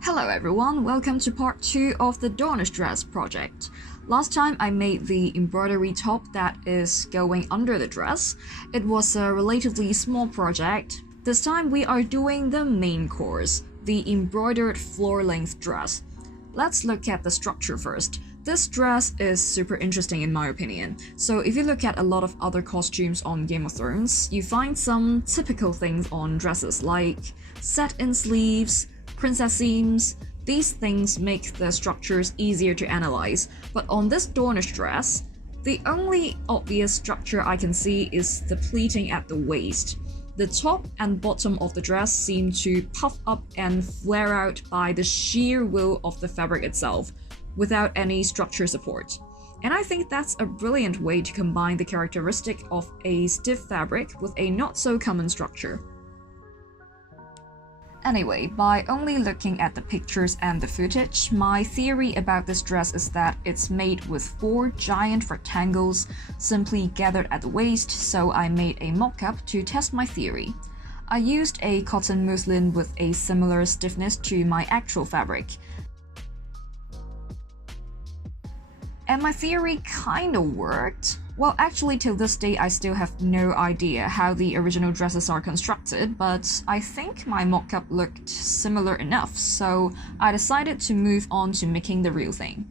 Hello everyone, welcome to part 2 of the Dornish dress project. Last time I made the embroidery top that is going under the dress. It was a relatively small project. This time we are doing the main course, the embroidered floor-length dress. Let's look at the structure first. This dress is super interesting in my opinion. So if you look at a lot of other costumes on Game of Thrones, you find some typical things on dresses like set-in sleeves, princess seams. These things make the structures easier to analyze, but on this Dornish dress, the only obvious structure I can see is the pleating at the waist. The top and bottom of the dress seem to puff up and flare out by the sheer will of the fabric itself, without any structure support. And I think that's a brilliant way to combine the characteristic of a stiff fabric with a not-so-common structure. Anyway, by only looking at the pictures and the footage, my theory about this dress is that it's made with 4 giant rectangles simply gathered at the waist, so I made a mock-up to test my theory. I used a cotton muslin with a similar stiffness to my actual fabric. And my theory kinda worked. Well, actually till this day I still have no idea how the original dresses are constructed, but I think my mock-up looked similar enough, so I decided to move on to making the real thing.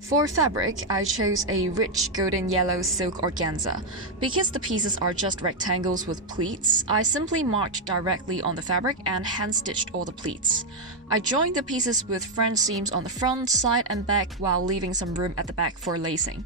For fabric, I chose a rich golden yellow silk organza. Because the pieces are just rectangles with pleats, I simply marked directly on the fabric and hand-stitched all the pleats. I joined the pieces with French seams on the front, side and back while leaving some room at the back for lacing.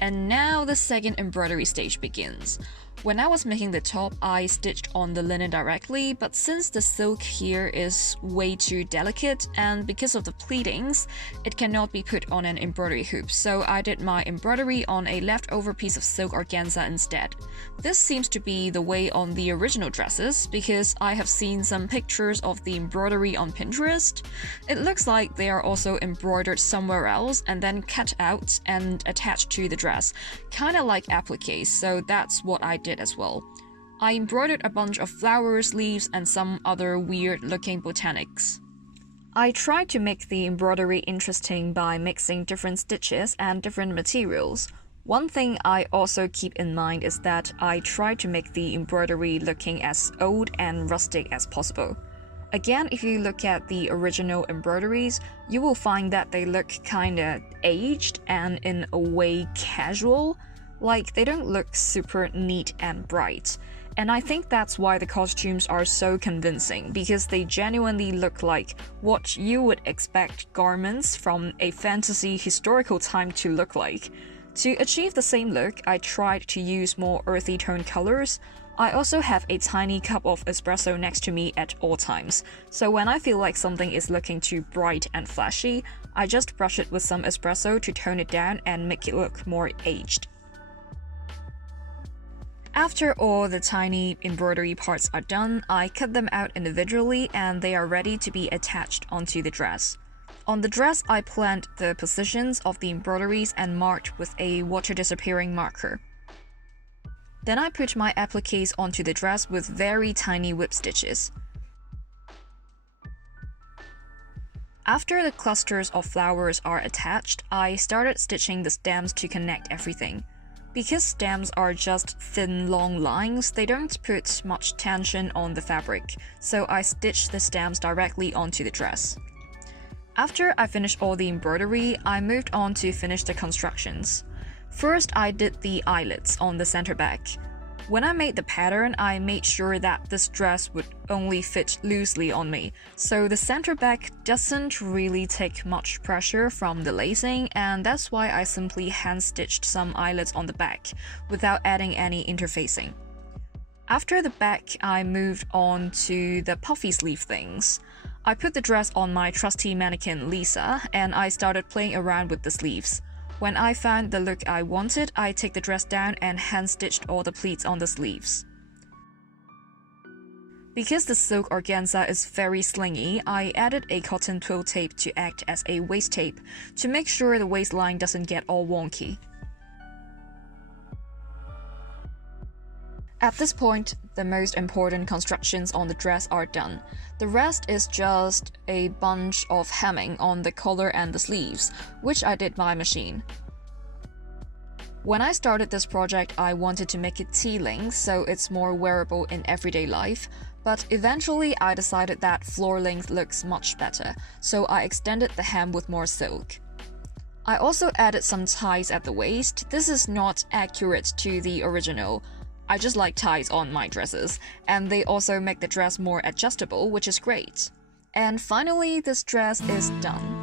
And now the second embroidery stage begins. When I was making the top, I stitched on the linen directly, but since the silk here is way too delicate and because of the pleatings, it cannot be put on an embroidery hoop, so I did my embroidery on a leftover piece of silk organza instead. This seems to be the way on the original dresses, because I have seen some pictures of the embroidery on Pinterest. It looks like they are also embroidered somewhere else and then cut out and attached to the dress, kinda like appliques, so that's what I did as well. I embroidered a bunch of flowers, leaves, and some other weird-looking botanics. I tried to make the embroidery interesting by mixing different stitches and different materials. One thing I also keep in mind is that I try to make the embroidery looking as old and rustic as possible. Again, if you look at the original embroideries, you will find that they look kinda aged and in a way casual. Like, they don't look super neat and bright. And I think that's why the costumes are so convincing, because they genuinely look like what you would expect garments from a fantasy historical time to look like. To achieve the same look, I tried to use more earthy tone colors. I also have a tiny cup of espresso next to me at all times, so when I feel like something is looking too bright and flashy, I just brush it with some espresso to tone it down and make it look more aged. After all the tiny embroidery parts are done, I cut them out individually and they are ready to be attached onto the dress. On the dress, I planned the positions of the embroideries and marked with a water-disappearing marker. Then I put my appliques onto the dress with very tiny whip stitches. After the clusters of flowers are attached, I started stitching the stems to connect everything. Because stems are just thin, long lines, they don't put much tension on the fabric, so I stitched the stems directly onto the dress. After I finished all the embroidery, I moved on to finish the constructions. First, I did the eyelets on the center back. When I made the pattern, I made sure that this dress would only fit loosely on me, so the center back doesn't really take much pressure from the lacing, and that's why I simply hand-stitched some eyelets on the back, without adding any interfacing. After the back, I moved on to the puffy sleeve things. I put the dress on my trusty mannequin Lisa, and I started playing around with the sleeves. When I found the look I wanted, I took the dress down and hand-stitched all the pleats on the sleeves. Because the silk organza is very slingy, I added a cotton twill tape to act as a waist tape to make sure the waistline doesn't get all wonky. At this point, the most important constructions on the dress are done. The rest is just a bunch of hemming on the collar and the sleeves, which I did by machine. When I started this project, I wanted to make it T-length so it's more wearable in everyday life, but eventually I decided that floor length looks much better, so I extended the hem with more silk. I also added some ties at the waist. This is not accurate to the original. I just like ties on my dresses, and they also make the dress more adjustable, which is great. And finally, this dress is done.